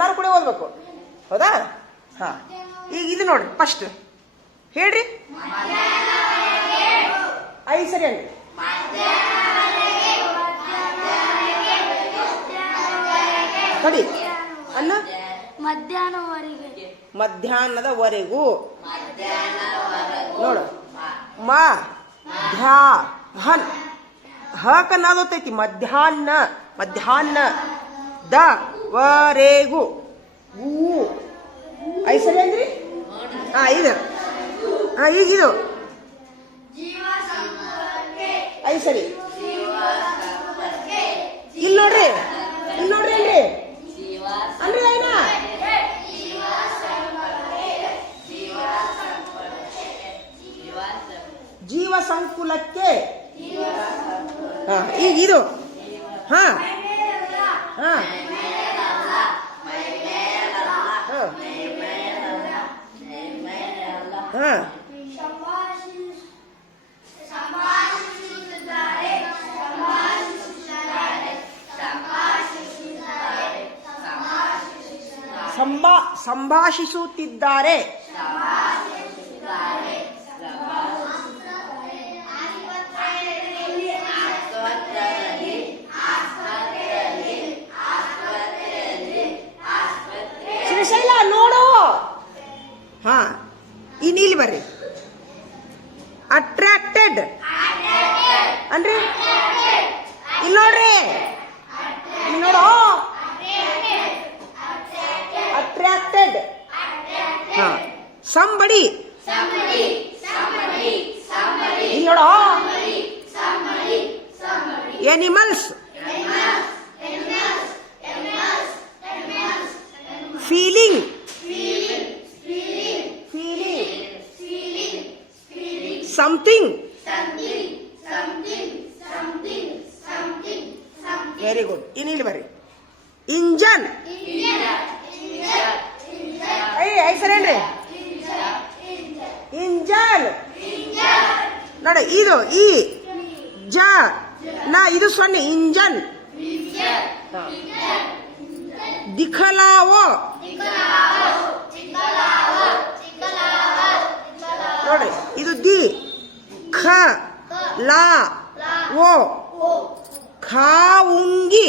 ಎಲ್ಲರೂ ಕೂಡ ಓದ್ಬೇಕು. ಹೌದಾ? ಹಾ, ಈಗ ಇದು ನೋಡ್ರಿ, ಫಸ್ಟ್ ಹೇಳ್ರಿ. ಐದು ಸರಿ ಅಂడి. ನೋಡಿ ಅನ್ನ ಮಧ್ಯಾಹ್ನದವರೆಗೂ ನೋಡು. ಮಧ್ಯಾಹ್ನ ಹಕ ನಾದೋತೈತಿ. ಮಧ್ಯಾಹ್ನ ವರೆಗೂ ಐದು ಸರಿ ಅಂದ್ರಿ. ಹಾ, ಇದು ಈಗ ಇದು ಐದು ಸರಿ. ಇಲ್ಲಿ ನೋಡ್ರಿ ಅನ್ರಿ ಅನ್ರಿ ಐನ ಜೀವ ಸಂಕುಲಕ್ಕೆ. ಹಾ, ಈಗ ಇದು. ಹಾ ಹಾ ಹಾ ಸಂಭಾಷಿಸುತ್ತಿದ್ದಾರೆ. ಶ್ರೀಶೈಲ ನೋಡು. ಹಾ, ಈ ನೀಲಿ ಬರ್ರಿ. ಅಟ್ರಾಕ್ಟೆಡ್ ಅನ್ರಿ. ಇಲ್ಲಿ ನೋಡ್ರಿ, ಇಲ್ಲಿ ನೋಡು. ಅಟ್ರಾಕ್ಟೆಡ್. ಹಾ, ಸಂಬಡಿ. ಇಲ್ಲಿ ನೋಡು. Animals. Feeling. Something. Very good. ಇನ್ನಿಲ್ಲಿ ಬರ್ರಿ. ಇಂಜನ್. ಐದು ಸರಿ ಏನ್ರಿ? ಇಂಜನ್ ನೋಡಿ. ಇದು ಈ ಜ ನಾ, ಇದು ಸೊನ್ನೆ. ಇಂಜನ್. ದಿಖಲಾವೋ ನೋಡ್ರಿ. ಇದು ದಿ ಖ ಲಾ ಓ. ಖಾವುಂಗಿ.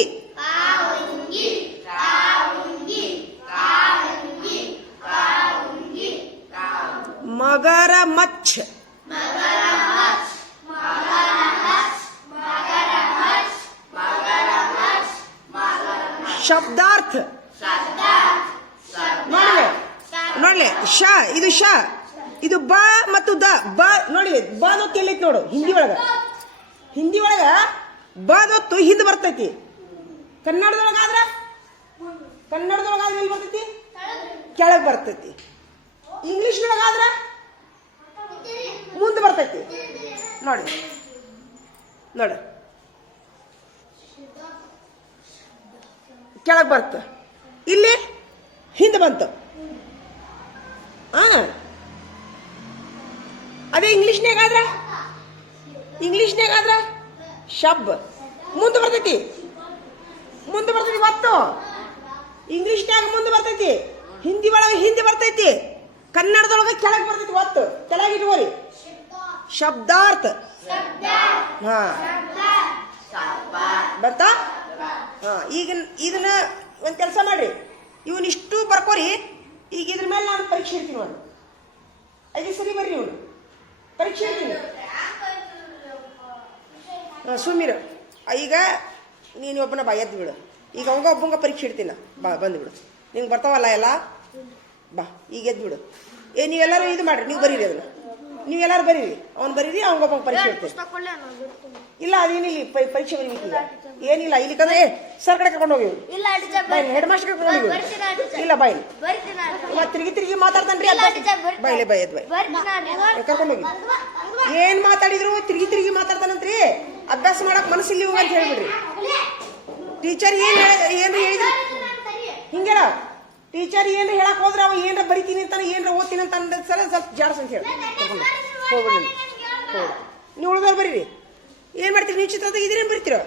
ಮಗರ ಮಚ್ಚ. ಶಬ್ದಾರ್ಥ ನೋಡ್ಲಿ. ಶ ಇದು ಶ, ಇದು ಬ ಮತ್ತು ದ. ಬ ನೋಡಿ, ಬಾದೊತ್ತು ಎಲ್ಲೈತಿ ನೋಡು. ಹಿಂದಿ ಒಳಗ ಬಾದೊತ್ತು ಹಿಂದ್ ಬರ್ತೈತಿ. ಕನ್ನಡದೊಳಗಾದ್ರ ಎಲ್ಲಿ ಬರ್ತೈತಿ? ಕೆಳಗ್ ಬರ್ತೈತಿ. ಇಂಗ್ಲಿಷ್ನೊಳಗಾದ್ರ ಮುಂದೆ ಬರ್ತೈತಿ. ನೋಡಿ ಕೆಳಗ್ ಬರ್ತ, ಇಲ್ಲಿ ಹಿಂದೆ ಬಂತು. ಅದೇ ಇಂಗ್ಲಿಷ್ನಾಗಾದ್ರ ಶಬ್ ಮುಂದೆ ಬರ್ತೈತಿ. ಒತ್ತು ಇಂಗ್ಲಿಷ್ನ್ಯಾಗ ಮುಂದೆ ಬರ್ತೈತಿ. ಹಿಂದಿ ಒಳಗೆ ಹಿಂದೆ ಬರ್ತೈತಿ. ಕನ್ನಡದೊಳಗೆ ಕೆಳಗೆ ಬರ್ತೈತಿ. ಒತ್ತು ಕೆಳಗೆ ಇಟ್ಕೋರಿ. ಶಬ್ದಾರ್ಥ. ಹಾ, ಬರ್ತಾ? ಹಾ, ಈಗ ಇದನ್ನ ಒಂದು ಕೆಲಸ ಮಾಡ್ರಿ. ಇವನಿಷ್ಟು ಬರ್ಕೋರಿ. ಈಗ ಇದ್ರ ಮೇಲೆ ನಾನು ಪರೀಕ್ಷೆ ಇರ್ತೀನಿ. ಒಂದು 5 ಸರಿ ಬರ್ರಿ. ಇವನು ಪರೀಕ್ಷೆ ಇರ್ತೀನಿ. ಸುಮ್ಮಿರು. ಈಗ ನೀನು ಒಬ್ಬನ ಬಾ, ಎದ್ದು ಬಿಡು. ಈಗ ಅವಂಗ ಒಬ್ಬಂಗ ಪರೀಕ್ಷೆ ಇಡ್ತೀನ. ಬಾ, ಬಂದುಬಿಡು. ನಿಂಗೆ ಬರ್ತಾವಲ್ಲ ಎಲ್ಲ. ಬಾ, ಈಗ ಎದ್ದು ಬಿಡು. ನೀವೆಲ್ಲರೂ ಇದು ಮಾಡ್ರಿ. ನೀವು ಬರೀರಿ. ಅದನ್ನ ನೀವೆಲ್ಲರೂ ಬರೀರಿ. ಅವ್ನು ಬರೀರಿ, ಅವಂಗೊಬ್ಬಂಗ ಪರೀಕ್ಷೆ ಇಡ್ತೀನಿ. ಇಲ್ಲ, ಅದೇನಿಲ್ಲ. ಪರೀಕ್ಷೆ ಬರೀಬೇಕೀಗ. ಏನಿಲ್ಲ. ಇಲ್ಲಿ ಕಂದ್ರೆ ಸರ್ ಕಡೆ ಕರ್ಕೊಂಡು ಹೋಗಿ. ಹೆಡ್ ಮಾಸ್ಟರ್ ಕರ್ಕೊಂಡು ಹೋಗಿ. ಇಲ್ಲ, ಬಾಯ್ ತಿರುಗಿ ಮಾತಾಡ್ತಾನ್ರಿ. ಬಾಯ್ಲೆ ಬಾಯ್ ಎದ್ ಬಾಯ್ ಕರ್ಕೊಂಡು ಹೋಗಿ. ಏನ್ ಮಾತಾಡಿದ್ರು ತಿರುಗಿ ಮಾತಾಡ್ತಾನಂತ್ರಿ. ಅಭ್ಯಾಸ ಮಾಡಕ್ ಮನಸ್ಸಿಲ್ಲಿ ಹೋಗ ಅಂತ ಹೇಳ್ಬಿಡ್ರಿ. ಟೀಚರ್ ಏನು ಹೇಳಿದ್ರು ಹಿಂಗೆಲ್ಲ. ಟೀಚರ್ ಏನ್ರ ಹೇಳಕ್ ಹೋದ್ರೆ ಅವ ಏನ್ರ ಬರಿತೀನಿ ಅಂತಾನೆ, ಏನ್ರ ಓದ್ತೀನಿ ಅಂತ ಅಂದ ಸಲ ಸ್ವಲ್ಪ ಜಾಡ್ಸ್ ಅಂತ ಹೇಳಿ ಹೋಗ್ಬಿಡಿ. ನೀವು ಉಳಿದವ್ರು ಬರೀರಿ. ಏನ್ ಮಾಡ್ತೀರಿ? ನೀವು ಚಿತ್ರ ಇದ್ರೇನು ಬರಿತೀರೋ?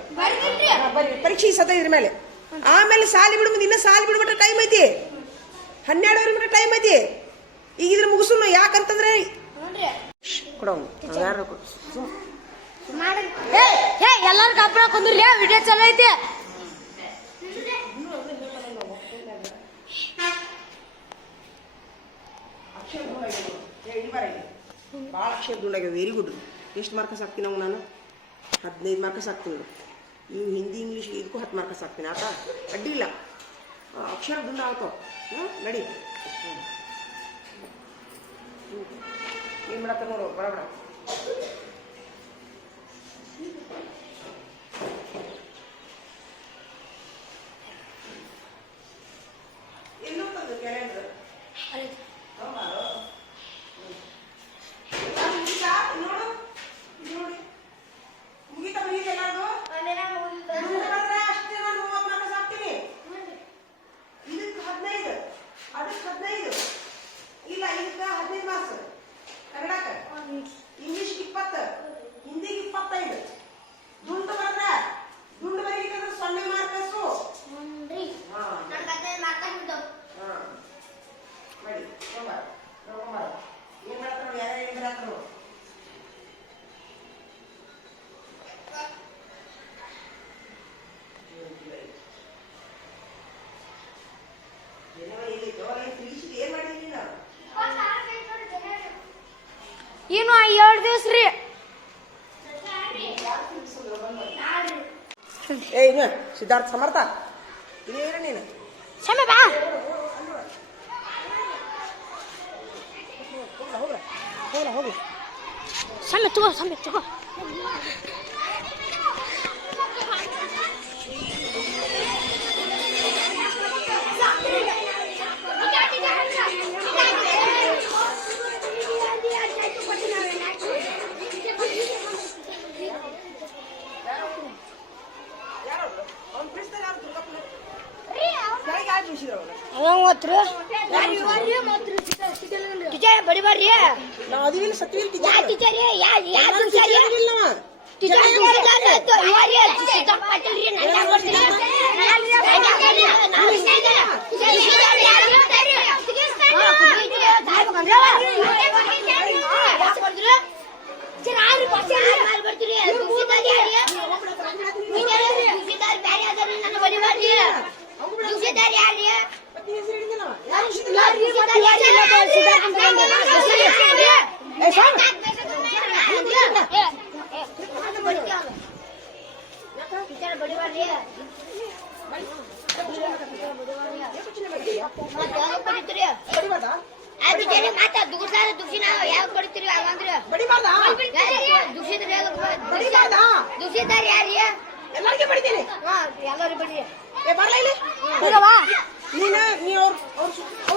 ಬರ್ರಿ. ಪರೀಕ್ಷೆ ಸತ ಇದ್ರ ಮೇಲೆ ಆಮೇಲೆ ಸಾಲಿ ಬಿಡು ಮುಂದೆ ಇನ್ನೂ ಸಾಲಿ ಬಿಡ್ಬಿಟ್ರೆ ಟೈಮ್ ಐತಿ 12 ಮಟ್ಟ ಟೈಮ್ ಐತಿ ಈಗ ಇದ್ರ ಮುಗಿಸು ಯಾಕಂತಂದ್ರೆ ಕೊಡೋನು ಯಾರು ಎಲ್ಲಾರು ಕಪ್ಪಳ ಕುಂದ್ರಿ ವಿಡಿಯೋ ಚಲೋ ಐತಿ ಭಾಳ ಅಕ್ಷರ ದುಂಡಾಗ್ಯಾವ ವೆರಿ ಗುಡ್ ಎಷ್ಟು ಮಾರ್ಕಸ್ ಹಾಕ್ತೀನಿ ನಾವು ನಾನು 15 ಮಾರ್ಕಸ್ ಹಾಕ್ತೀನಿ ನೀವು ಹಿಂದಿ ಇಂಗ್ಲೀಷ್ ಇದಕ್ಕೂ 10 ಮಾರ್ಕಸ್ ಹಾಕ್ತೀನಿ ಆತ ಅಡ್ಡಿಲ್ಲ ಅಕ್ಷರ ದುಂಡ ಆಗ್ತಾವ ನಡಿ ಏನು ಮಾಡತ್ತ ನೋಡು ಬಡ ಬಡ ಎಲ್ಲೂ ತಂದು ಕ್ಯಾಲೆಂಡರ್ ನೋಡು ನೋಡಿ ಮುಗಿತಾ ಮುಗಿತ ಎಲ್ಲಾರ್ದು ಅಷ್ಟೇ ನಾನು 30 ಮಾರ್ಕ್ಸ್ ಹಾಕ್ತೀನಿ ಇದಕ್ಕೆ 15 ಅದಕ್ಕೆ 15 ಇಲ್ಲ ಇದಕ್ಕೆ 15 ಮಾರ್ಕ್ಸ್ ಕನ್ನಡಕ್ಕೆ ಇಂಗ್ಲಿಷ್ 20 ಹಿಂದಿಗೆ 25 ದುಂಡು ಬರಲ್ಲ ದುಂಡು ಬರೀಲಿಕ್ಕಂದ್ರೆ 0 ಮಾರ್ಕಸ್ಸು ಮಾಡಿ ಏನ್ ಮಾಡ್ತಾರ ಯಾರು ಏನ್ ಬರಾಕ್ರು ಏನು 7 ದಿವಸ ರೀ ಏ ಸಿದ್ಧಾರ್ಥ ಸಮರ್ಥ ಇದೇನು ನೀನು ಸಮಯ ಬಾ ಹೋಗ್ಲ ಸಮಯ ತಗೋ ಬಡಿ ಬರ್ರಿ ನಾವು ಅದಿವಿಲ್ಲ ಸತ್ವಿಲ್ ಟೀಚರ್ ಎಲ್ಲರಿಗೆ ಬಡಿತೀನಿ ಎಲ್ಲರೂ ಬಡಿ ಬರ್ಲ ಇಲ್ಲಿ ನೀನ ನೀ ಅವ್ರ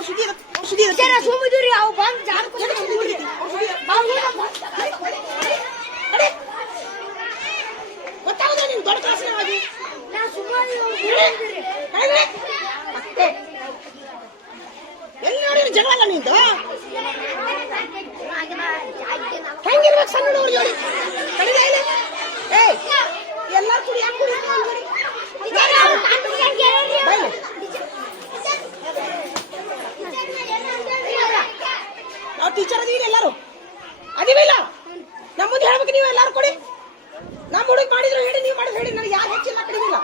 ಸುದ್ದಿ ಸುಮ್ಮಿದ್ರಿ ಅವು ಬಂದು ಜಾಗ ಗೊತ್ತಾಗುದ ನಿನ್ ದೊಡ್ಡ ಕ್ಲಾಸ್ನವಾಗಿ ಎಲ್ಲಿ ನೋಡಿದ್ರೆ ಜಗಳ ಅಲ್ಲ ನಿಂದು ಹೆಂಗಿರ್ಬೇಕು ಸಣ್ಣ ಹುಡುಗರು ಜೋಡಿ ಕಡಿಮೆ ಇಲ್ಲ ಏಯ್ ಎಲ್ಲಾರು ಕುಡಿ ಯಾಕೆ ಕುಡಿ ನಾವು ಟೀಚರ್ ಅದೀವಿ ಎಲ್ಲಾರು ಅದೀವಿಲ್ಲ ನಮ್ಮ ಮುಂದೆ ಹೇಳ್ಬೇಕು ನೀವು ಎಲ್ಲಾರು ಕೊಡಿ ನಮ್ಮ ಹುಡುಗ ಮಾಡಿದ್ರು ಹೇಳಿ ನೀವು ಮಾಡಿದ್ರು ಹೇಳಿ ನನಗೆ ಯಾರು ಹೆಚ್ಚಿಲ್ಲ ಕಡಿಮೆ ಇಲ್ಲ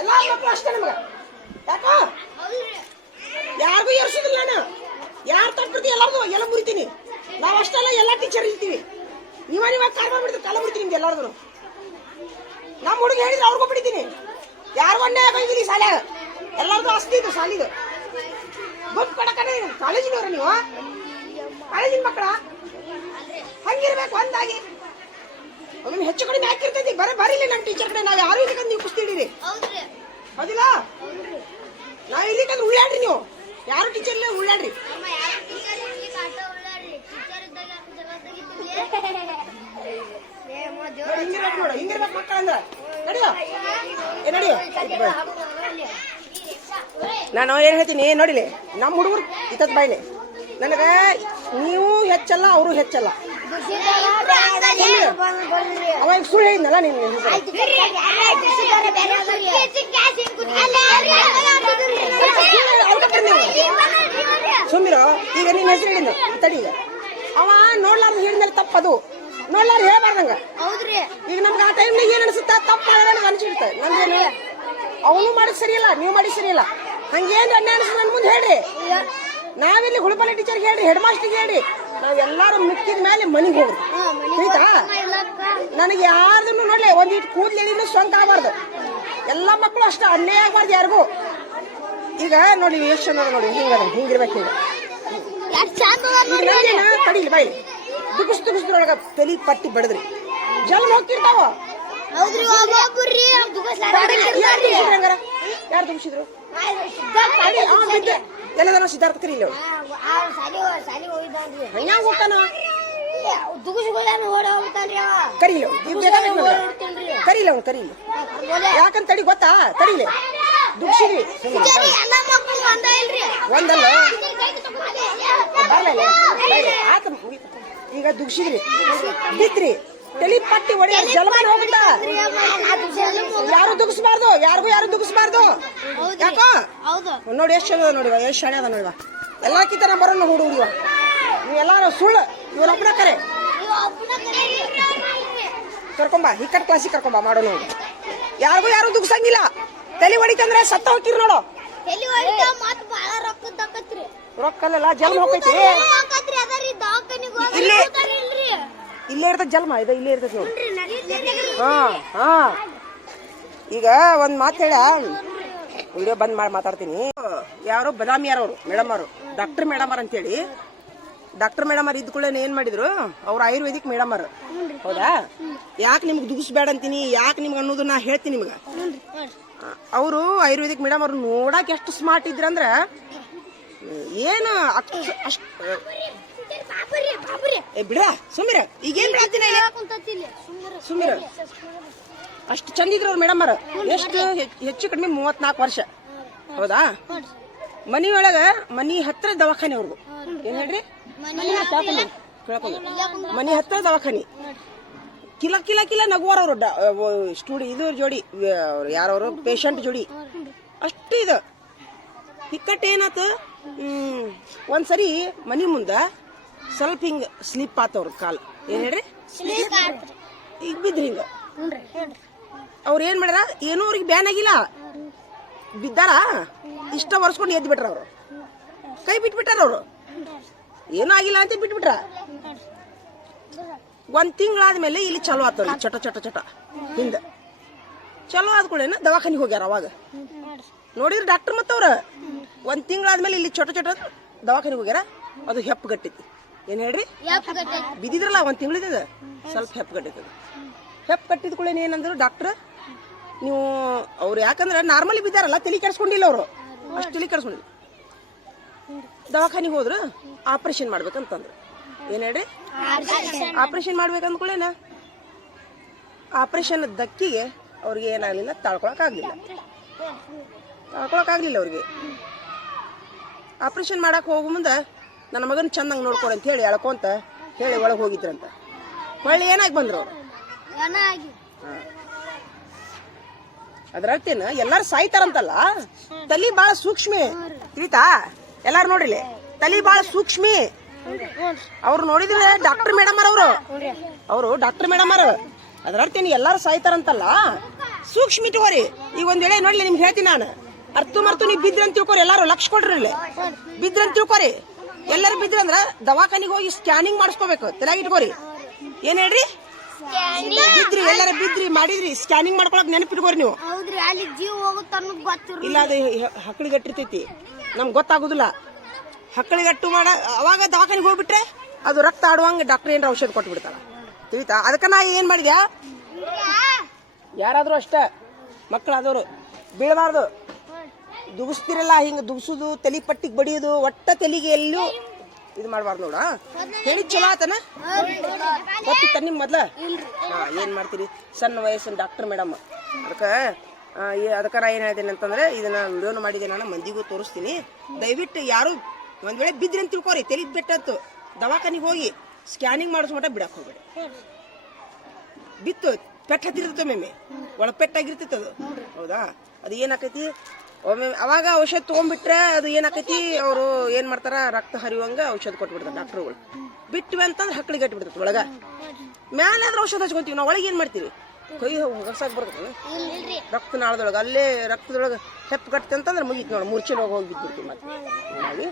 ಎಲ್ಲ ಮಕ್ಕಳು ಅಷ್ಟೇ ನಮಗೆ ಯಾಕೋ ಯಾರಿಗೂ ಏರ್ಸೋದಿಲ್ಲ ನಾನು ಯಾರು ತಪ್ಪಿರ್ತೀವಿ ಎಲ್ಲಾರ್ದು ಎಲ್ಲ ಮುರಿತೀನಿ ನಾವು ಅಷ್ಟೆಲ್ಲ ಎಲ್ಲ ಟೀಚರ್ ಇರ್ತೀವಿ ನೀವಾಗ ಕಾರ್ ಮಾಡ್ಬಿಡ್ತೀವಿ ಕಾಲ ಮುರಿತೀನಿ ನಿಮ್ಗೆ ಎಲ್ಲಾರ್ದು ನಮ್ಮ ಹುಡುಗ ಹೇಳಿದ್ರೆ ಅವ್ರಿಗೂ ಬಿಡ್ತೀನಿ ಯಾರು ಒಂದೇ ಬೈದಿರಿ ಶಾಲ್ಯಾಗ ಎಲ್ಲಾರ್ದು ಆಸ್ತಿ ಇದು ಶಾಲಿದು ಗುಂಪು ಕೊಡಕನೆ ಕಾಲೇಜಿನವ್ರ ನೀವು ಕಾಲೇಜಿನ ಮಕ್ಕಳ ಹಂಗಿರ್ಬೇಕು ಒಂದಾಗಿ ಒಮ್ಮೆ ಹೆಚ್ಚು ಕಡಿಮೆ ಹಾಕಿರ್ತೈತಿ ಬರೀಲಿ ನಮ್ಮ ಟೀಚರ್ ಕಡೆ ನಾವು ಯಾರು ಇಲ್ಲಿಕಂದ್ರೆ ನೀವು ಕುಸ್ತಿ ಹಿಡೀರಿ ಹೌದಿಲ್ಲ ನಾವು ಇಲ್ಲಿಕಂದ್ರೆ ಉಳ್ಳಾಡ್ರಿ ನೀವು ಯಾರು ಟೀಚರ್ ಇಲ್ಲ ಉಳ್ಳಾಡ್ರಿ ಹಿಂಗಿರ್ಬೇಕು ನೋಡು ಹಿಂಗಿರ್ಬೇಕು ಮಕ್ಕಳ ಅಂದ್ರೆ ನಡಿಯೋ ನಡಿಯೋ ನಾನು ಏನು ಹೇಳ್ತೀನಿ ನೋಡಿಲಿ ನಮ್ಮ ಹುಡುಗರು ಇತ್ತದ ಬಾಯ್ಲೆ ನನಗೆ ನೀವು ಹೆಚ್ಚಲ್ಲ ಅವರು ಹೆಚ್ಚಲ್ಲ ಅವಾಗ ಸುಳ್ಳು ಹೇಳಿದ್ನಲ್ಲ ನೀನು ನೀನು ತಡಿ ಈಗ ಅವ ನೋಡ್ಲಾರ್ದು ಹೇಳಿದ್ಮೇಲೆ ತಪ್ಪದು ನೋಡ್ಲಾರ್ದು ಹೇಳ್ಬಾರ್ದಂಗ ಹೌದ್ರಿ ಈಗ ನಮ್ಗೆ ಆ ಟೈಮ್ನಾಗ ಏನ್ ಅನ್ಸುತ್ತ ತಪ್ಪು ಮಾಡಿದ್ರೆ ನನಗೆ ಅನ್ಸಿರುತ್ತೆ ನಮ್ಗೇನು ಅವನು ಮಾಡಿದ್ ಸರಿ ಇಲ್ಲ ನೀವು ಮಾಡಿದ್ ಸರಿ ಇಲ್ಲ ಹಂಗೇನ್ ಅನ್ಯಾಯ ಅನ್ಸುತ್ತೆ ನನ್ ಮುಂದೆ ಹೇಳ್ರಿ ನಾವಿಲ್ಲಿ ಹುಡುಪಲ್ಲಿ ಟೀಚರ್ಗೆ ಹೇಳ್ರಿ ಹೆಡ್ ಮಾಸ್ಟರ್ಗೆ ಹೇಳ್ರಿ ನಾವೆಲ್ಲಾರು ಮುಕ್ಕಿದ ಮೇಲೆ ಮನೆಗೆ ಹೋಗ್ರಿ ಆಯ್ತಾ ನನಗೆ ಯಾರ್ದನ್ನು ನೋಡ್ಲಿ ಒಂದಿಟ್ಟು ಕೂದ್ಲೆಳಿನೂ ಸ್ವಂತ ಆಗಬಾರ್ದು ಎಲ್ಲ ಮಕ್ಕಳು ಅಷ್ಟ ಅನ್ಯಾಯ ಆಗಬಾರ್ದು ಯಾರಿಗೂ ಈಗ ನೋಡಿ ಎಷ್ಟು ಚಂದ ನೋಡಿ ಹಿಂಗಿರ್ಬೇಕು ಈಗ ಕಡಿಲಿ ಬಾಯಿ ತುಗುಸ್ದ್ರೊಳಗ ತಲಿ ಪಟ್ಟಿ ಬಡದ್ರಿ ಜಲ್ ಹೋಗ್ತಿರ್ತಾವ ಯಾರು ತುಂಬಿಸಿದ್ರು ಎಲ್ಲದನ್ನ ಸಿದ್ಧಾರ್ಥ ಕರೀಲಿ ಅವ್ರು ಹಂಗ ಹೋಗ್ತಾನ ಕರೀಲಿ ಕರೀಲಿ ಅವ್ನು ಕರೀಲಿ ಯಾಕಂತ ತಡಿ ಗೊತ್ತಾ ತಡಿಲಿ ದುಗ್ಸಿದ್ರಿ ಒಂದಲ್ಲ ಆತ ಈಗ ದುಗ್ಸಿದ್ರಿ ಬಿತ್ರಿ ತಲಿ ಪಟ್ಟಿ ಹೊಡೆಯ ಜಲಮಾನ ಹೋಗುತ್ತಾ ಯಾರು ದುಗಿಸ್ಬಾರ್ದು ಯಾರು ದುಗಿಸ್ಬಾರ್ದು ಯಾಕೋ ನೋಡಿ ಎಷ್ಟು ಚಂದ ನೋಡಿವ ಎಷ್ಟು ಶಾಣೆ ಅದ ನೋಡಿವ ಎಲ್ಲಕ್ಕಿಂತ ನಂಬರನ್ನ ಹುಡುಗಿವ ನೀವೆಲ್ಲಾರು ಸುಳ್ಳು ಇವರೊಬ್ಬನ ಕರೆ ಕರ್ಕೊಂಬ ಹಿಕ್ಕಟ್ ಕ್ಲಾಸಿಗೆ ಕರ್ಕೊಂಬ ಮಾಡೋಣ ಯಾರು ದುಗ್ಸಂಗಿಲ್ಲ ತಲೆ ಹೊಡಿತಂದ್ರೆ ಸತ್ತ ಹೋಗ್ತಿರ್ ನೋಡು ರೊಕ್ಕಲ್ಲ ಜನ್ಮ ಹೋಗೈತಿ ಇಲ್ಲೇ ಇರ್ತದ ಜನ್ಮ ಇದು ಇಲ್ಲೇ ಇರ್ತೈತಿ ನೋಡಿ ಹಾ ಈಗ ಒಂದ್ ಮಾತು ಹೇಳ ವಿಡಿಯೋ ಬಂದ್ ಮಾಡಿ ಮಾತಾಡ್ತೀನಿ ಯಾರು ಬದಾಮಿ ಯಾರವ್ರು ಮೇಡಮ್ ಅವರು ಡಾಕ್ಟರ್ ಮೇಡಮ್ ಅವ್ರ ಅಂತೇಳಿ ಡಾಕ್ಟರ್ ಮೇಡಮ್ ಅವ್ರ ಇದ್ಕೊಳ್ಳೇನೆ ಏನ್ ಮಾಡಿದ್ರು ಅವ್ರ ಆಯುರ್ವೇದಿಕ್ ಮೇಡಮ್ ಅವ್ರು ಹೌದಾ ಯಾಕೆ ನಿಮ್ಗೆ ದುಗಿಸ್ಬೇಡ ಅಂತೀನಿ ಯಾಕೆ ನಿಮ್ಗೆ ಅನ್ನೋದು ನಾ ಹೇಳ್ತೀನಿ ನಿಮ್ಗೆ ಅವರು ಆಯುರ್ವೇದಿಕ್ ಮೇಡಮ್ ಅವ್ರು ನೋಡಕ್ ಎಷ್ಟು ಸ್ಮಾರ್ಟ್ ಇದ್ರಂದ್ರ ಏನು ಬಿಡ ಸುಮ್ಮಿರ ಈಗೇನ್ ಬಿಡತ್ತೀನಿ ಸುಮ್ಮಿರ ಅಷ್ಟು ಚಂದಿದ್ರು ಅವ್ರ ಮೇಡಮ್ ಅವ್ರ ಎಷ್ಟು ಹೆಚ್ಚು ಕಡಿಮೆ 34 ವರ್ಷ ಹೌದಾ ಮನಿಯೊಳಗ ಮನಿ ಹತ್ರ ದವಾಖಾನೆ ಅವ್ರದ್ದು ಏನ್ ಹೇಳ್ರಿ ಮನಿ ಹತ್ರ ದವಾಖಾನೆ ಕಿಲ ಕಿಲ ಕಿಲ ನಗುವಾರ ಅವರು ಸ್ಟೂಡಿ ಇದು ಜೋಡಿ ಯಾರವರು ಪೇಷಂಟ್ ಜೋಡಿ ಅಷ್ಟು ಇದು ಹಿಕ್ಕಟ್ಟು ಏನಾತು ಒಂದ್ಸರಿ ಮನಿ ಮುಂದ ಸ್ವಲ್ಪ ಹಿಂಗ ಸ್ಲಿಪ್ ಆತವ್ರ ಕಾಲ್ ಏನ್ ಹೇಳ್ರಿ ಈಗ ಬಿದ್ರಿ ಹಿಂಗ ಅವ್ರ ಏನ್ ಮಾಡ್ಯಾರ ಏನೂ ಅವ್ರಿಗೆ ಬ್ಯಾನ್ ಆಗಿಲ್ಲ ಬಿದ್ದಾರ ಇಷ್ಟ ವರ್ಷಕೊಂಡು ಎದ್ದು ಬಿಟ್ರ ಅವ್ರು ಕೈ ಬಿಟ್ಬಿಟ್ಟಾರ ಅವ್ರು ಏನೂ ಆಗಿಲ್ಲ ಅಂತ ಬಿಟ್ಬಿಟ್ರ ಒಂದ್ ತಿಂಗಳಾದ್ಮೇಲೆ ಇಲ್ಲಿ ಚಲೋ ಆತವ್ರಿ ಚಟ ಹಿಂದ ಚಲೋ ಆದ್ಕೊಳ್ಳೇನ ದವಾಖಾನಿಗೆ ಹೋಗ್ಯಾರ ಅವಾಗ ನೋಡಿದ್ರ ಡಾಕ್ಟರ್ ಮತ್ತವ್ರ ಒಂದ್ ತಿಂಗಳಾದ್ಮೇಲೆ ಇಲ್ಲಿ ಚಟ ದವಾಖಾನಿಗೆ ಹೋಗ್ಯಾರ ಅದು ಹೆಪ್ಪು ಗಟ್ಟೈತಿ ಏನ್ ಹೇಳ್ರಿ ಬಿದ್ದಿದ್ರಲ್ಲ ಒಂದ್ ತಿಂಗಳಿದ ಸ್ವಲ್ಪ ಹೆಪ್ಪು ಗಟ್ಟೈತದ ಹೆಪ್ಪು ಕಟ್ಟಿದ್ಕೊಳ್ಳೇನ ಏನಂದ್ರು ಡಾಕ್ಟರ್ ನೀವು ಅವ್ರು ಯಾಕಂದ್ರೆ ನಾರ್ಮಲಿ ಬಿದ್ದಾರಲ್ಲ ತಲೆ ಕೆಡ್ಸ್ಕೊಂಡಿಲ್ಲ ಅವರು ಅಷ್ಟು ತಲೆ ಕೆಡ್ಸ್ಕೊಂಡಿಲ್ಲ ದವಾಖಾನಿಗೆ ಹೋದ್ರು ಆಪರೇಷನ್ ಮಾಡ್ಬೇಕಂತಂದ್ರು ಏನ್ ಹೇಳ್ರಿ ಆಪರೇಷನ್ ಮಾಡ್ಬೇಕಂದ್ಕೊಳ್ಳೇನ ಆಪರೇಷನ್ ದಕ್ಕಿಗೆ ಅವ್ರಿಗೆ ಏನಾಗ್ಲಿಲ್ಲ ತಾಳ್ಕೊಳಕ್ ಆಗ್ಲಿಲ್ಲ ಅವ್ರಿಗೆ ಆಪರೇಷನ್ ಮಾಡಕ್ ಹೋಗೋ ಮುಂದೆ ನನ್ನ ಮಗನ್ ಚಂದಂಗ್ ನೋಡ್ಕೊಡ ಅಂತ ಹೇಳಿ ಎಳ್ಕೊಂತ ಹೇಳಿ ಒಳಗೆ ಹೋಗಿದ್ರಂತ ಒಳ್ಳೆ ಏನಾಗಿ ಬಂದ್ರು ಅವ್ರು ಅದ್ರ ಅರ್ಥೇನ ಎಲ್ಲಾರು ಸಾಯ್ತಾರಂತಲ್ಲ ತಲಿ ಬಾಳ ಸೂಕ್ಷ್ಮಿ ತಿಳಿತಾ ಎಲ್ಲಾರು ನೋಡಿಲಿ ತಲಿ ಬಾಳ ಸೂಕ್ಷ್ಮಿ ಅವ್ರು ನೋಡಿದ್ರೆ ಡಾಕ್ಟರ್ ಮೇಡಮ್ ಅವರು ಡಾಕ್ಟರ್ ಮೇಡಮ್ ಅದ್ರ ಅರ್ಥೇನು ಎಲ್ಲಾರು ಸಾಯ್ತಾರಂತಲ್ಲ ಸೂಕ್ಷ್ಮ ಇಟ್ಕೋರಿ ಈಗ ಒಂದ್ ವೇಳೆ ನೋಡ್ಲಿ ನಿಮ್ಗೆ ಹೇಳ್ತೀನಿ ನಾನು ಅರ್ಥ ನೀವು ಬಿದ್ರಂತ ತಿಳ್ಕೊರಿ ಎಲ್ಲಾರು ಲಕ್ಷ ಕೊಡ್ರಿ ಬಿದ್ರಂತ ತಿಳ್ಕೊರಿ ಎಲ್ಲರೂ ಬಿದ್ರಂದ್ರ ದವಾಖಾನಿಗೆ ಹೋಗಿ ಸ್ಕ್ಯಾನಿಂಗ್ ಮಾಡಿಸ್ಕೋಬೇಕು ತಲೆಯಾಗಿ ಇಟ್ಕೋರಿ ಏನ್ ಹೇಳ್ರಿ ಬಿದ್ರಿ ಎಲ್ಲಾರ ಬಿದ್ರಿ ಮಾಡಿದ್ರಿ ಸ್ಕ್ಯಾನಿಂಗ್ ಮಾಡ್ಕೊಳಕ್ ನೆನಪಿಟ್ಕೋರಿ ನೀವು ಇಲ್ಲ ಅದು ಹಕ್ಕಳಿಗಟ್ಟಿರ್ತೈತಿ ನಮ್ಗೆ ಗೊತ್ತಾಗುದಿಲ್ಲ ಹಕ್ಕಳಿಗಟ್ಟು ಮಾಡ ಅವಾಗ ದವಾಖಾನಿಗೆ ಹೋಗ್ಬಿಟ್ರೆ ಅದು ರಕ್ತ ಆಡುವಂಗ ಡಾಕ್ಟರ್ ಏನಾರ ಔಷಧ ಕೊಟ್ಟು ಬಿಡ್ತಾರ ತಿಳಿತಾ ಅದಕ್ಕ ನಾ ಏನ್ ಮಾಡಿದ್ಯಾ ಯಾರಾದ್ರೂ ಅಷ್ಟ ಮಕ್ಕಳಾದವ್ರು ಬೀಳಬಾರ್ದು ದುಗಿಸ್ತಿರಲ್ಲ ಹಿಂಗ ದುಗಿಸುದು ತಲಿ ಪಟ್ಟಿಗೆ ಬಡಿಯೋದು ಒಟ್ಟ ತಲಿಗೆ ಎಲ್ಲೂ ಇದು ಮಾಡಬಾರ್ದು ನೋಡ ಹೇಳಿ ಚಲೋ ಆತನ ಗೊತ್ತಿತ್ತ ನಿಮ್ ಮೊದ್ಲ ಏನ್ ಮಾಡ್ತೀರಿ ಸಣ್ಣ ವಯಸ್ಸಿನ ಡಾಕ್ಟರ್ ಮೇಡಮ್ ಅದಕ್ಕ ನಾ ಏನ್ ಹೇಳ್ತೇನೆ ಅಂತಂದ್ರೆ ಇದನ್ನ ವಿಡಿಯೋನು ಮಾಡಿದೆ ನಾನು ಮಂದಿಗೂ ತೋರಿಸ್ತೀನಿ ದಯವಿಟ್ಟು ಯಾರು ಒಂದ್ ವೇಳೆ ಬಿದ್ರಿ ಅಂತ ತಿಳ್ಕೊರಿ ತಲಿ ಬೆಟ್ಟತ್ತು ದವಾಖಾನಿಗೆ ಹೋಗಿ ಸ್ಕ್ಯಾನಿಂಗ್ ಮಾಡಿಸ್ಮಟ ಬಿಡಕ್ ಹೋಗ್ಬೇಡಿ ಬಿತ್ತು ಪೆಟ್ಟ ಹತ್ತಿರ್ತೈತೆ ಮೇಮೆ ಒಳ ಪೆಟ್ಟಾಗಿರ್ತೈತೆ ಅದು ಹೌದಾ ಅದು ಏನಾಕೈತಿ ಒಮ್ಮೆ ಅವಾಗ ಔಷಧ ತೊಗೊಂಡ್ಬಿಟ್ರೆ ಅದು ಏನಾಕೈತಿ ಅವರು ಏನ್ ಮಾಡ್ತಾರ ರಕ್ತ ಹರಿಯುವಂಗ ಔಷಧ ಕೊಟ್ಬಿಡ್ತಾರ ಡಾಕ್ಟರ್ಗಳು. ಬಿಟ್ವಿ ಅಂತಂದ್ರೆ ಹಕ್ಕಳಿಗೆ ಗಟ್ಟಿಬಿಡ್ತೈತಿ ಒಳಗ. ಮ್ಯಾಲಾದ್ರೆ ಔಷಧ ಹಚ್ಕೊಂತೀವಿ ನಾವು, ಒಳಗೆ ಏನ್ ಮಾಡ್ತೀವಿ? ಕೈ ಹೊಸಾಕ್ ಬರ್ತದ ರಕ್ತ ನಾಳದೊಳಗೆ, ಅಲ್ಲೇ ರಕ್ತದೊಳಗೆ ಹೆಪ್ಪು ಕಟ್ತೆ ಅಂತಂದ್ರೆ ಮುಗೀತು ನೋಡಿ, ಮೂರ್ಛೆಲ್ ಹೋಗಿ ಬಿದ್ಬಿಡ್ತೀವಿ. ಮತ್ತೆ ಹೀಗಾಗಿ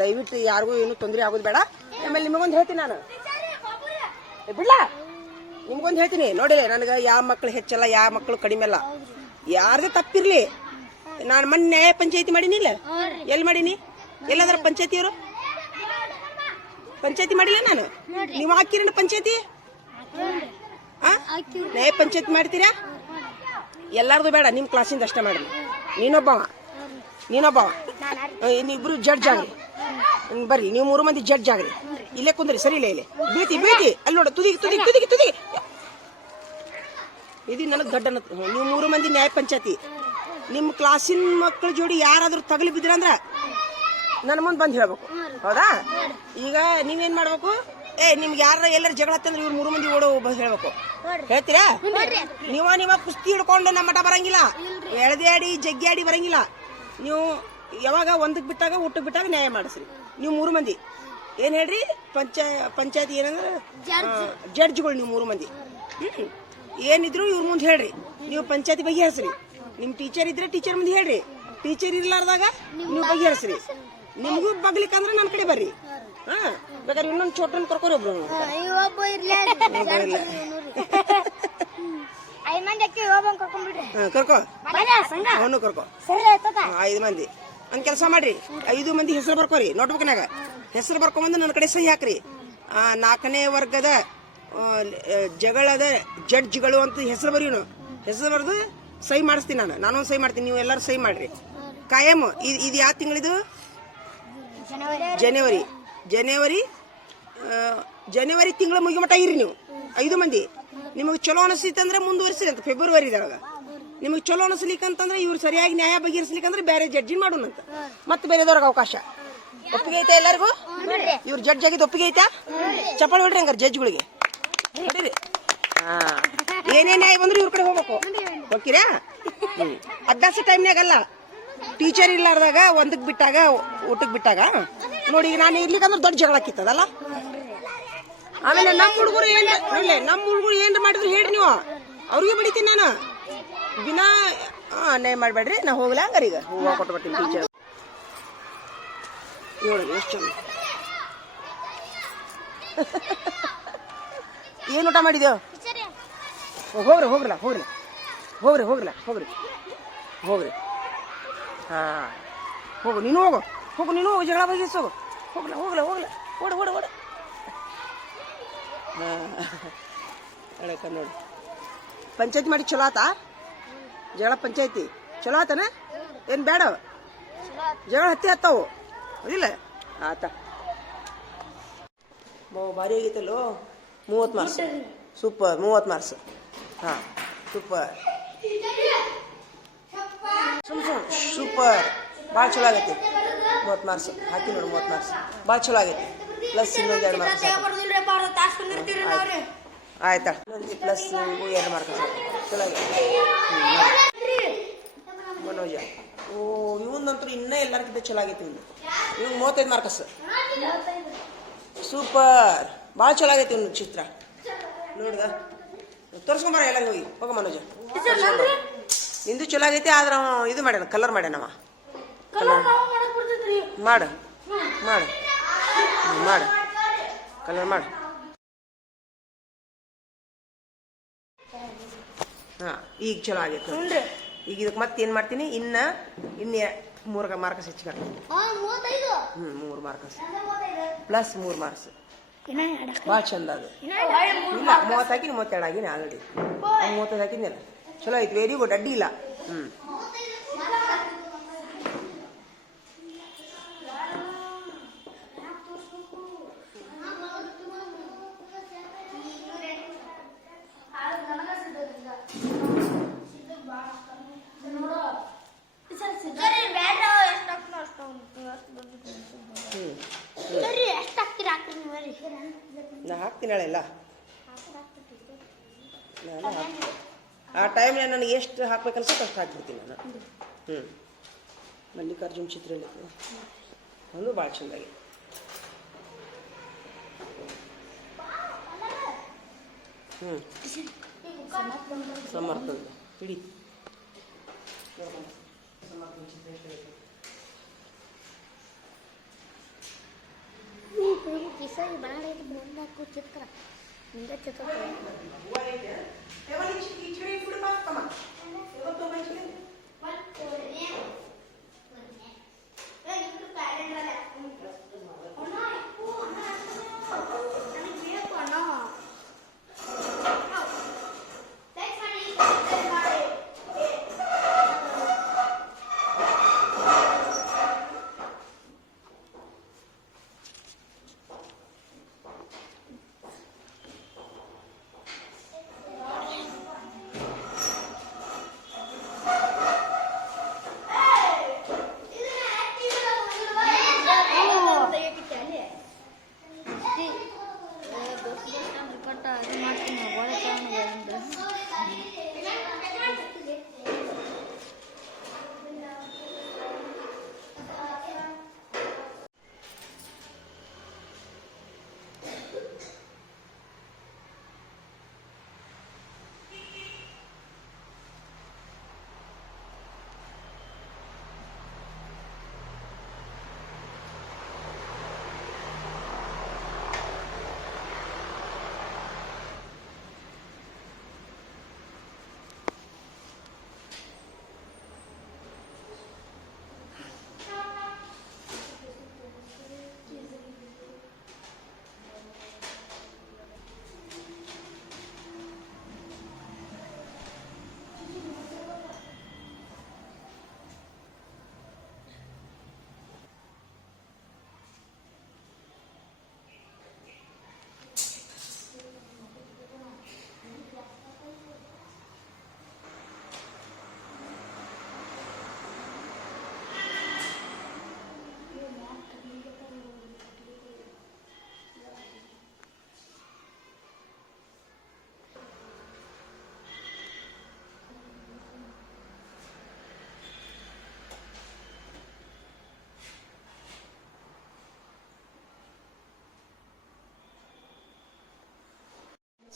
ದಯವಿಟ್ಟು ಯಾರಿಗೂ ಏನು ತೊಂದರೆ ಆಗೋದು ಬೇಡ. ಆಮೇಲೆ ನಿಮಗೊಂದು ಹೇಳ್ತೀನಿ ನಾನು, ಬಿಡ್ಲಾ ನಿಮ್ಗೊಂದು ಹೇಳ್ತೀನಿ ನೋಡಿ, ನನಗೆ ಯಾವ ಮಕ್ಳು ಹೆಚ್ಚಲ್ಲ, ಯಾವ ಮಕ್ಳು ಕಡಿಮೆ ಅಲ್ಲ, ಯಾರ್ದೇ ತಪ್ಪಿರ್ಲಿ. ನಾನು ಮೊನ್ನೆ ನ್ಯಾಯ ಪಂಚಾಯತಿ ಮಾಡೀನಿಲ್ಲ, ಎಲ್ಲಿ ಮಾಡೀನಿ? ಎಲ್ಲಾದ್ರ ಪಂಚಾಯತಿಯವರು ಪಂಚಾಯತಿ ಮಾಡಿಲ್ಲ ನಾನು. ನೀವು ಹಾಕಿರ ಪಂಚಾಯತಿ? ನ್ಯಾಯ ಪಂಚಾಯತಿ ಮಾಡ್ತೀರಾ? ಎಲ್ಲಾರ್ದು ಬೇಡ, ನಿಮ್ ಕ್ಲಾಸಿಂದ ಅಷ್ಟೇ ಮಾಡ್ರಿ. ನೀನೊಬ್ಬವ ಇನ್ನಿಬ್ರು ಜಡ್ಜ್ ಆಗ್ರಿ. ಬರ್ರಿ, ನೀವು 3 ಮಂದಿ ಜಡ್ಜ್ ಆಗ್ರಿ. ಇಲ್ಲೇ ಕುಂದ್ರಿ, ಸರಿ ಇಲ್ಲ ಇಲ್ಲಿ ಬೀತಿ ಅಲ್ಲಿ ನೋಡು, ತುದಿಗೆ ಇದು ನನಗೆ ಗಡ್ಡ. ನೀವು 3 ಮಂದಿ ನ್ಯಾಯ ಪಂಚಾಯತಿ, ನಿಮ್ಮ ಕ್ಲಾಸಿನ ಮಕ್ಕಳ ಜೋಡಿ ಯಾರಾದ್ರೂ ತಗಲಿ ಬಿದ್ರಂದ್ರ ನನ್ನ ಮುಂದೆ ಬಂದು ಹೇಳ್ಬೇಕು, ಹೌದಾ? ಈಗ ನೀವೇನ್ ಮಾಡ್ಬೇಕು? ನಿಮ್ಗೆ ಯಾರ ಎಲ್ಲರ ಜಗಳ ಹತ್ತಂದ್ರೆ ಇವ್ರು 3 ಮಂದಿ ಓಡೋ ಹೇಳ್ಬೇಕು. ಹೇಳ್ತೀರಾ? ನೀವ ಕುಸ್ತಿ ಹಿಡ್ಕೊಂಡು ನಮ್ಮ ಮಠ ಬರಂಗಿಲ್ಲ, ಎಳ್ದಾಡಿ ಜಗ್ಗಾಡಿ ಬರಂಗಿಲ್ಲ. ನೀವು ಯಾವಾಗ ಒಂದಕ್ಕೆ ಬಿಟ್ಟಾಗ ಊಟಕ್ಕೆ ಬಿಟ್ಟಾಗ ನ್ಯಾಯ ಮಾಡಿಸ್ರಿ. ನೀವು 3 ಮಂದಿ ಏನ್ ಹೇಳ್ರಿ? ಪಂಚಾಯತಿ ಏನಂದ್ರೆ ಜಡ್ಜ್ಗಳು ನೀವು 3 ಮಂದಿ. ಏನಿದ್ರು ಇವ್ರ ಮುಂದೆ ಹೇಳ್ರಿ. ನೀವು ಪಂಚಾಯತಿ ಬಗೆಹರಿಸ್ರಿ. ನಿಮ್ ಟೀಚರ್ ಇದ್ರೆ ಟೀಚರ್ ಮುಂದೆ ಹೇಳ್ರಿ. ಟೀಚರ್ ಇರ್ಲಾರ್ದಾಗ ನೀವು ಬಗೆಹರಿಸ್ರಿ. ನಿಮ್ಗೂ ಬಗ್ಲಿಕ್ಕಂದ್ರೆ ನನ್ನ ಕಡೆ ಬರ್ರಿ. ಬೇಕಾದ್ರೆ ಇನ್ನೊಂದು ಚೋಟನ್ ಕರ್ಕೊರಿ ಒಬ್ರು. ಕರ್ಕೋ, ಅವನು ಕರ್ಕೋ. 5 ಮಂದಿ ಒಂದ್ ಕೆಲಸ ಮಾಡ್ರಿ, 5 ಮಂದಿ ಹೆಸರು ಬರ್ಕೋರಿ. ನೋಟ್ಬುಕ್ನಾಗ ಹೆಸರು ಬರ್ಕೊಂಬಂದು ನನ್ನ ಕಡೆ ಸಹಿ ಹಾಕ್ರಿ. 4ನೇ ವರ್ಗದ ಜಗಳದ ಜಡ್ಜ್ಗಳು ಅಂತ ಹೆಸರು ಬರೀನು. ಹೆಸರು ಬರೆದು ಸಹಿ ಮಾಡಿಸ್ತೀನಿ ನಾನೊಂದು ಸಹಿ ಮಾಡ್ತೀನಿ, ನೀವು ಎಲ್ಲರೂ ಸಹಿ ಮಾಡ್ರಿ. ಕಾಯಂ. ಇದು ಯಾವ ತಿಂಗಳಿದು? ಜನವರಿ ತಿಂಗಳ ಮುಗಿಮಟ ಇರಿ ನೀವು 5 ಮಂದಿ. ನಿಮಗೆ ಚಲೋ ಅನಿಸ್ತಂದ್ರೆ ಮುಂದುವರಿಸ್ರಿ ಅಂತ ಫೆಬ್ರವರಿದಾಗ. ನಿಮಗೆ ಚಲೋ ಅನಿಸ್ಲಿಕ್ಕಂತಂದ್ರೆ ಇವ್ರು ಸರಿಯಾಗಿ ನ್ಯಾಯ ಬಗೆಹರಿಸ್ಲಿಕ್ಕಂದ್ರೆ ಬೇರೆ ಜಡ್ಜಿ ಮಾಡೋಣಂತ. ಮತ್ತೆ ಬೇರೆದವ್ರಿಗೆ ಅವಕಾಶ. ಒಪ್ಪಿಗೆ ಐತಾ ಎಲ್ಲರಿಗೂ? ಇವ್ರು ಜಡ್ಜ್ ಆಗಿದ್ದು ಒಪ್ಪಿಗೆ ಐತಾ? ಚಪ್ಪಾಳೆ ಹೊಡ್ರಿ ಹಂಗಾರೆ ಜಡ್ಜ್ಗಳಿಗೆ ಹೊಡೀರಿ. ಏನೇ ನ್ಯಾಯ ಬಂದ್ರೆ ಇವ್ರ ಕಡೆ ಹೋಗ್ಬೇಕು. ಹೋಗ್ತೀರಾ? ಅಭ್ಯಾಸ ಟೈಮ್ನಾಗಲ್ಲ, ಟೀಚರ್ ಇಲ್ಲಾರ್ದಾಗ ಒಂದಕ್ಕೆ ಬಿಟ್ಟಾಗ ಊಟಕ್ಕೆ ಬಿಟ್ಟಾಗ ನೋಡಿ. ಈಗ ನಾನು ಇರ್ಲಿಕ್ಕಂದ್ರೆ ದೊಡ್ಡ ಜಗಳ ಕಿತ್ತದಲ್ಲ. ಆಮೇಲೆ ನಮ್ಮ ಹುಡುಗರು ಏನ್ ಮಾಡಿದ್ರು ಹೇಳ್ರಿ ನೀವು, ಅವ್ರಿಗೆ ಬಿಡಿತೀನಿ ನಾನು. ದಿನ ಅನ್ಯಾಯ ಮಾಡ್ಬೇಡ್ರಿ. ನಾ ಹೋಗ್ಲಾ ಹಂಗಾರ? ಈಗ ಹೂವು ಕೊಟ್ಟು ಬರ್ತೀನಿ ಟೀಚರ್. ನೋಡಿ ಎಷ್ಟು ಚಂದ. ಏನು ಊಟ ಮಾಡಿದ್ಯೋ? ಹೋಗ್ರಿ. ಹಾ ಹೋಗು, ನೀನು ಹೋಗು, ಜಗಳ ಬಗೆಹರಿಸೋಗು. ಹೋಗ್ಲ ಓಡ. ನೋಡಿ, ಪಂಚಾಯತಿ ಮಾಡಿ ಚಲೋ ಆತಾ? ಜಗಳ ಪಂಚಾಯತಿ ಚಲೋ ಆತನ? ಏನ್ ಬೇಡ, ಜಗಳ ಹತ್ತಾವು ಅದಿಲ್ಲ ಆತ. ಭಾರಿ ಆಗೈತಲ್ಲೋ. 30 ಮಾರ್ಕ್ಸ್. ಸೂಪರ್. 30 ಮಾರ್ಕ್ಸ್. ಹಾ ಸೂಪರ್. ಸೂಪರ್. ಭಾಳ ಚಲೋ ಆಗೈತಿ. 30 ಮಾರ್ಕ್ಸ್ ಹಾಕಿ ನೋಡು. 30 ಮಾರ್ಕ್ಸ್ ಭಾಳ ಚಲೋ ಆಗೈತಿ. ಪ್ಲಸ್ ಇನ್ನೊಂದು 2 ಮಾರ್ಕ್ಸ್ ಆಯ್ತಾ? ಪ್ಲಸ್ 2 ಮಾರ್ಕ್ಸ್ ಚಲೋ ಆಗೈತಿ. ಮನೋಜ, ಇವನಂತೂ ಇನ್ನೂ ಎಲ್ಲರಿಗಿಂತ ಚಲೋ ಆಗೈತಿ. ಇವ್ನು 35 ಮಾರ್ಕ್ಸ್. ಸೂಪರ್. ಭಾಳ ಚಲೋ ಆಗೈತಿ ಇವ್ನು ಚಿತ್ರ. ನೋಡ್ದ? ತೋರಿಸ್ಕೊಂಬಾರ ಎಲ್ಲರಿಗೂ ಹೋಗ ಮನೋಜ. ನಿಂದು ಚಲೋ ಆಗೈತಿ. ಆದ್ರೆ ಇದು ಮಾಡ್ಯಾನ, ಕಲರ್ ಮಾಡ್ಯಾನವ. ಮಾಡು ಕಲರ್ ಮಾಡು. ಹಾ ಈಗ ಚಲೋ ಆಗೈತೆ. ಈಗ ಇದಕ್ಕೆ ಮತ್ತೆ ಏನ್ ಮಾಡ್ತೀನಿ? ಇನ್ನ 3 ಮಾರ್ಕ್ಸ್ ಹೆಚ್ಚಿಗೆ ಹಾಕ್ತೀನಿ. 3 ಮಾರ್ಕ್ಸ್ ಪ್ಲಸ್ 3 ಮಾರ್ಕ್ಸ್. ಭಾಳ ಚಂದ ಅದು. ಇಲ್ಲ 30 ಹಾಕಿ 32 ಆಗಿನಿ ಆಲ್ರೆಡಿ. 35 ಹಾಕಿದ್ನಲ್ಲ. ಚಲೋ ಐತಿ. Very good. ಅಡ್ಡಿ ಇಲ್ಲ. ನಾ ಹಾಕ್ತೀನಿ ಎಲ್ಲ. ಆ ಟೈಮ್ನಾಗ ನನಗೆ ಎಷ್ಟು ಹಾಕ್ಬೇಕನ್ಸುತ್ತೆ ಅಷ್ಟು ಹಾಕ್ಬಿಡ್ತೀನಿ ನಾನು. ಮಲ್ಲಿಕಾರ್ಜುನ ಚಿತ್ರ ಒಂದು ಭಾಳ ಚೆಂದಾಗಿ. ಸಮರ್ಥದ ಇಡಿ किसा ये बना रहे थे बोलना कुछ चित्र निंदा चित्र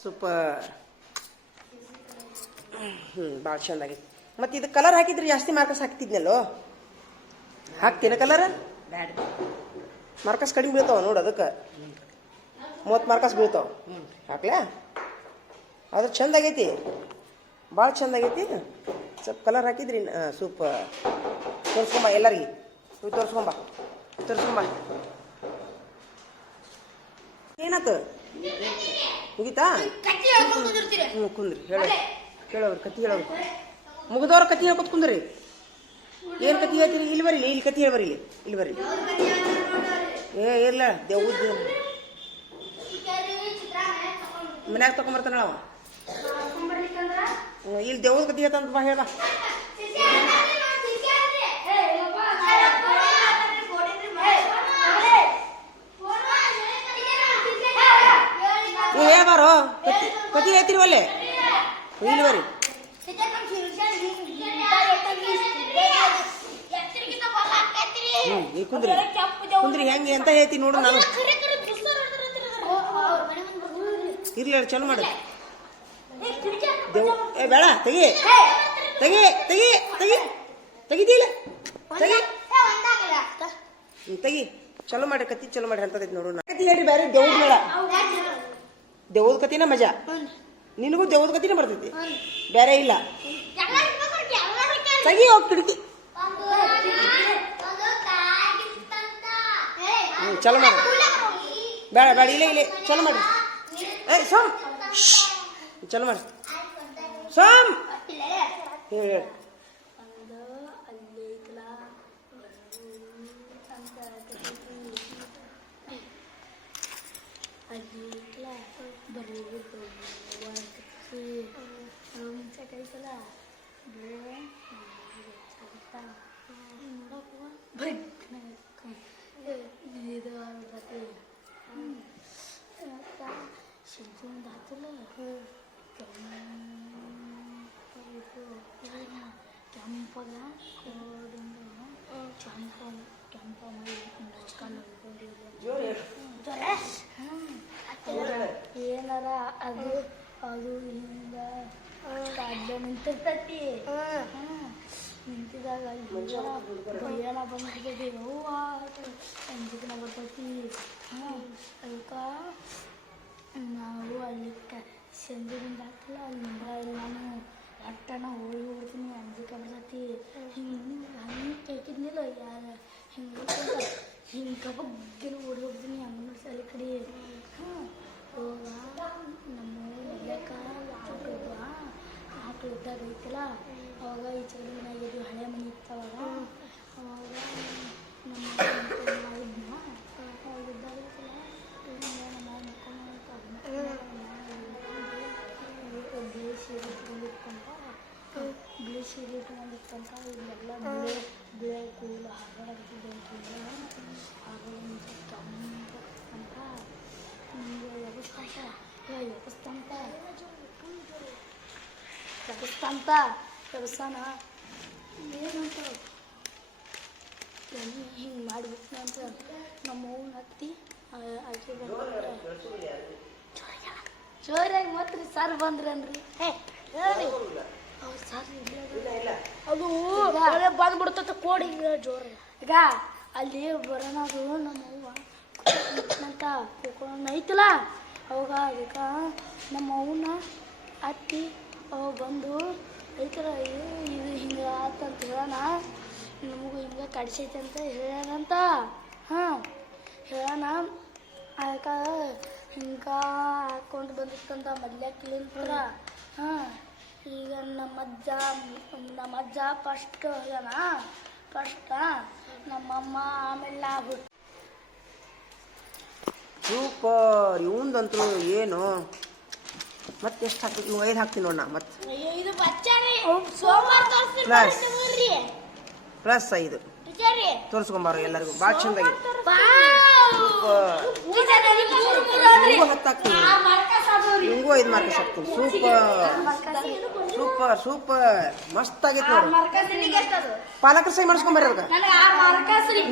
ಸೂಪರ್. ಭಾಳ ಚಂದಾಗೈತಿ. ಮತ್ತು ಇದು ಕಲರ್ ಹಾಕಿದ್ರೆ ಜಾಸ್ತಿ ಮಾರ್ಕಸ್ ಹಾಕ್ತಿದ್ನಲ್ಲೋ. ಹಾಕ್ತೀನ ಕಲರ್? ಬ್ಯಾಡ, ಮಾರ್ಕಸ್ ಕಡಿಮೆ ಬೀಳ್ತಾವ ನೋಡು. ಅದಕ್ಕೆ 30 ಮಾರ್ಕಸ್ ಬೀಳ್ತಾವ. ಹಾಕ್ಲಾ? ಆದ್ರೆ ಚಂದಾಗೈತಿ, ಭಾಳ ಚಂದಾಗೈತಿ. ಸ್ವಲ್ಪ ಕಲರ್ ಹಾಕಿದ್ರಿ. ಸೂಪರ್. ತೋರಿಸ್ಕೊಂಬ ಎಲ್ಲರಿಗೆ. ತೋರಿಸ್ಕೊಂಬ ಏನಾಯ್ತು? ಮುಗೀತಾ? ಕುಂದ್ರಿ. ಹೇಳೋರು ಕತ್ತಿ ಹೇಳೋರು. ಮುಗಿದವ್ರ ಕತ್ತಿ ಹೇಳ್ಕೊತ ಕುಂದ್ರಿ. ಏನು ಕತ್ತಿ ಹೇಳ್ತೀರಿ? ಇಲ್ಲಿ ಬರೀಲಿ, ಇಲ್ಲಿ ಕತ್ತಿ ಹೇಳಿ ಬರೀ. ಇಲ್ಲಿ ಬರೀ. ಇಲ್ಲ ದೇವ್ದ ಮನ್ಯಾಗ ತಗೊಂಬರ್ತಾನ ಅವ. ಇಲ್ಲಿ ದೇವ್ದ ಕತ್ತಿ ಹೇಳ್ತಾನ ಬಾ. ಹೇಳ್ದ ಬಾರೋ. ಕತ್ತಿ ಹೇಳ್ತೀರಿ ಒಲ್ಲೆ. ಇಲ್ಲಿ ಬರ್ರಿ. ಕುಂದ್ರಿ ಹೆಂಗೆ ಅಂತ ಹೇಳ್ತೀನಿ ನೋಡು. ನಾನು ಇರ್ಲಿ ಚಲೋ ಮಾಡಿ. ಬೇಡ, ತೆಗಿ ತೆಗಿ ತೆಗಿ ತೆಗಿ ತೆಗಿದಿಲ್ಲ. ತೆಗಿ. ಚಲೋ ಮಾಡ್ರಿ. ಕತ್ತಿ ಚಲೋ ಮಾಡ್ರಿ ಅಂತದೈತಿ ನೋಡು. ಕತ್ತಿ ಹೇಳ್ರಿ ಬೇರೆ. ದೇವ್ದ ಬೇಡ. ದೇವ್ದ ಕತ್ತಿನ ಮಜಾ. ನಿನಗೂ ದೇವ್ದ ಕತ್ತಿನ ಬರ್ತೈತಿ, ಬೇರೆ ಇಲ್ಲ. ತೆಗಿ ಹೋಗಿ ಕಿಟಕಿ. ಚಲೋ ಮಾಡಿ. ಬೇಡ ಬೇಡ, ಇಲ್ಲೇ ಚಲೋ ಮಾಡ್ರಿ. ಸೋಮ್ ಚಲೋ ಮಾಡಿ. ಸೋಮ್ ಹೇಳಿ. ಏನಾರ ಅದು ಅದು ಹಿಂಗ ಅಲ್ಲೇ ನಿಂತಿರ್ತೈತಿ ನಿಂತಿದಾಗ ಭಯನ ಬಂದ್ಬಿಡ್ತೈತಿ ಹೂವ ಸಂಜಿಕನ ಬರ್ತೈತಿ ಅದಕ್ಕೆ ನಾವು ಅಲ್ಲಿ ಸಂಜೆಗಿಂದ ಆಗ್ತಿಲ್ಲ ಅಲ್ಲಿ ನಿಂಬ ನಾನು ಒಟ್ಟನ ಹೋಗಿ ಹೋಗ್ತೀನಿ ಅಂಜಿಕೆ ಬರ್ತೈತಿ ಹಿಂಗೆ ಹಂಗೆ ಕೇಕಿದ್ನಿಲ್ಲ ಯಾರು ಹಿಂಗೆ ಬಗ್ಗೆನೂ ಓಡಿ ಹೋಗ್ತೀನಿ ಅಂಗನೂರು ಸಾಲ ಕಡೆ ಹೋಗ ನಮ್ಮ ಎಲ್ಲಕ್ಕ ಆಕಳು ಇದ್ದಾಗ ಐತಿಲ್ಲ ಅವಾಗ ಈ ಚಗಡಿನಾಗಿದ್ದು ಹಳೆ ಮನೆ ಇತ್ತವಾಗ ಅವಾಗ ನಮ್ಮ ಇದ್ನ ಅವಾಗ ಇದ್ದಾಗ ಬಿಳಿ ಸೀರೆ ಇಟ್ಕೊಂಡಿತ್ತಂತ ಬಿಳಿ ಸೀರೆ ಇಟ್ಕೊಂಡಿತ್ತಂತ ಇಲ್ಲೆಲ್ಲ ಬಿಳೆ ಕೂಲು ಹಾಗಾಡ್ತಿದ್ದೆ ಅಂತ ಕೆಂಪಂತ ನಿಮಗೆ ಎಬ್ಸ್ತಾನ ಏನಂತ ಹಿಂಗೆ ಮಾಡಿಬಿಟ್ನ ಅಂತ ನಮ್ಮ ಅವ್ನ ಹತ್ತಿ ಆಕೆ ಜೋರಾಗಿ ಮತ್ತೆ ಸರ್ ಬಂದ್ರನ್ರಿ ಹೇಳಿ ಅವ್ರು ಸರ್ ಅದು ಬಂದ್ಬಿಡ್ತೈತೆ ಕೋಡಿ ಜೋರ ಈಗ ಅಲ್ಲಿ ಬರೋಣದು ನಮ್ಮ ಅವ್ವ ಅಂತ ಕುತ್ಕೊಂಡು ಐತಲ್ಲ ಅವಾಗ ಅದಕ್ಕೆ ನಮ್ಮ ಅವನ ಅತ್ತಿ ಅವಾಗ ಬಂದು ಐತಲ್ಲ ಇದು ಹಿಂಗೆ ಆತಂತ ಹೇಳೋಣ ನಮಗೂ ಹಿಂಗೆ ಕಡಿಸೈತೆ ಅಂತ ಹೇಳೋಣಂತ ಹೇಳೋಣ ಅದಕ್ಕೆ ಹಿಂಗೆ ಹಾಕ್ಕೊಂಡು ಬಂದಿತ್ತಂತ ಮೊದ್ಲಾಕಿಲಿಂತರ ಈಗ ನಮ್ಮ ಅಜ್ಜ ಫಸ್ಟ್ ಹೇಳೋಣ ಫಸ್ಟ್ ನಮ್ಮಮ್ಮ ಆಮೇಲೆ ನಾವು ಸೂಪರ್ ಇವಂದಂತೂ ಏನು ಮತ್ತೆ ಎಷ್ಟು ಹಾಕ್ಬೇಕು ನೀವು 5 ಹಾಕ್ತೀನಿ ನೋಡ ಮತ್ತೆ ಪ್ಲಸ್ 5 ತೋರಿಸ್ಕೊಂಬಾರ ಎಲ್ಲರಿಗೂ ಭಾಳ ಚಂದಾಗಿದೆ ನಿಮಗೂ 10 ಹಾಕ್ತೀನಿ ನಿಮಗೂ 5 ಮಾರ್ಕ್ಸ್ ಹಾಕ್ತೀನಿ ಸೂಪರ್ ಸೂಪರ್ ಮಸ್ತ್ ಆಗೈತೆ ನೋಡಿ ಪಾಲಕರ ಸಹಿ ಮಾಡಿಸ್ಕೊಂಬರ್ರಿ ಅದಕ್ಕೆ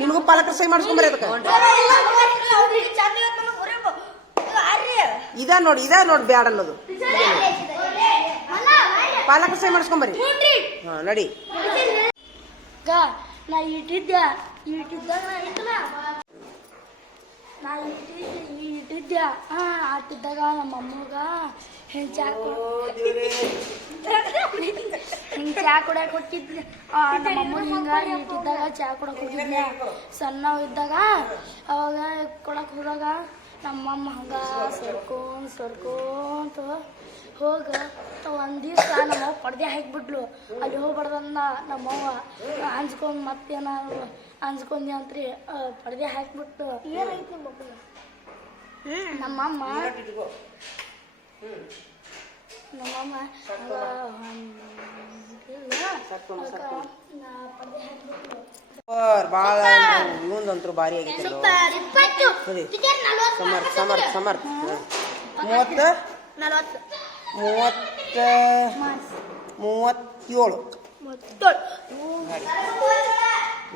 ನಿನಗೂ ಪಾಲಕರ ಸಹಿ ಮಾಡಿಸ್ಕೊಂಬರ್ರಿ ಅದಕ್ಕೆ ಇದ ನೋಡಿ ಬ್ಯಾಡ ಅನ್ನೋದು ಪಾಲಕರ ಸಹಿ ಮಾಡಿಸ್ಕೊಂಬರ್ರಿ ಹಾ ನಡಿ ನಾ ಇಟ್ಟಿದ್ದೆ ಆಟಿದ್ದಾಗ ನಮ್ಮ ಅಮ್ಮಗ ಹಿಂಗೆ ಚಾ ಕುಡಿಯಕ್ಕೆ ಹೋಗಿದ್ದೆ ನಮ್ಮ ಅಮ್ಮ ಹಿಂಗೆ ಇಟ್ಟಿದ್ದಾಗ ಚಾ ಕುಡಕ್ಕೆ ಹೋಗಿದ್ದೆ ಸಣ್ಣ ಇದ್ದಾಗ ಅವಾಗ ಕೊಡಕ್ಕೆ ಹೋದಾಗ ನಮ್ಮಮ್ಮ ಹಂಗೆ ಸರ್ಕೊಂತ ಹೋಗ ಒಂದು ದಿವಸ ನಮ್ಮವ್ವ ಪಡ್ದೆ ಹಾಕಿಬಿಟ್ಲು ಅಲ್ಲಿ ಹೋಗ್ಬಾರ್ದನ್ನ ನಮ್ಮವ್ವ ಅಂಜ್ಕೊಂಡು ಮತ್ತೇನಾದ್ರು ಅಂಜ್ಕೊಂಡೆ ಅಂತ್ರಿ ಪಡ್ದೆ ಹಾಕಿಬಿಟ್ಟು ಏನೈತಿ ನಮ್ಮಮ್ಮ ಭಾಳ ಇವಂದಂತೂ ಭಾರಿ ಆಗೈತೆ ಸಮರ್ಥ 37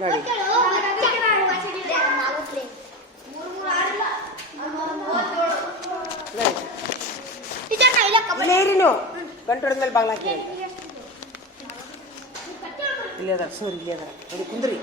ನಡಿ ಇಲ್ಲೇರಿ ನೀವು ಗಂಟೆ ಹೊಡೆದ ಮೇಲೆ ಬಾಗ್ಲ ಹಾಕಿ ಇಲ್ಲೇ ಅದಾರ ಸರ್ ಇಲ್ಲೇ ಅದಾರ ನೋಡಿ ಕುಂದ್ರಿ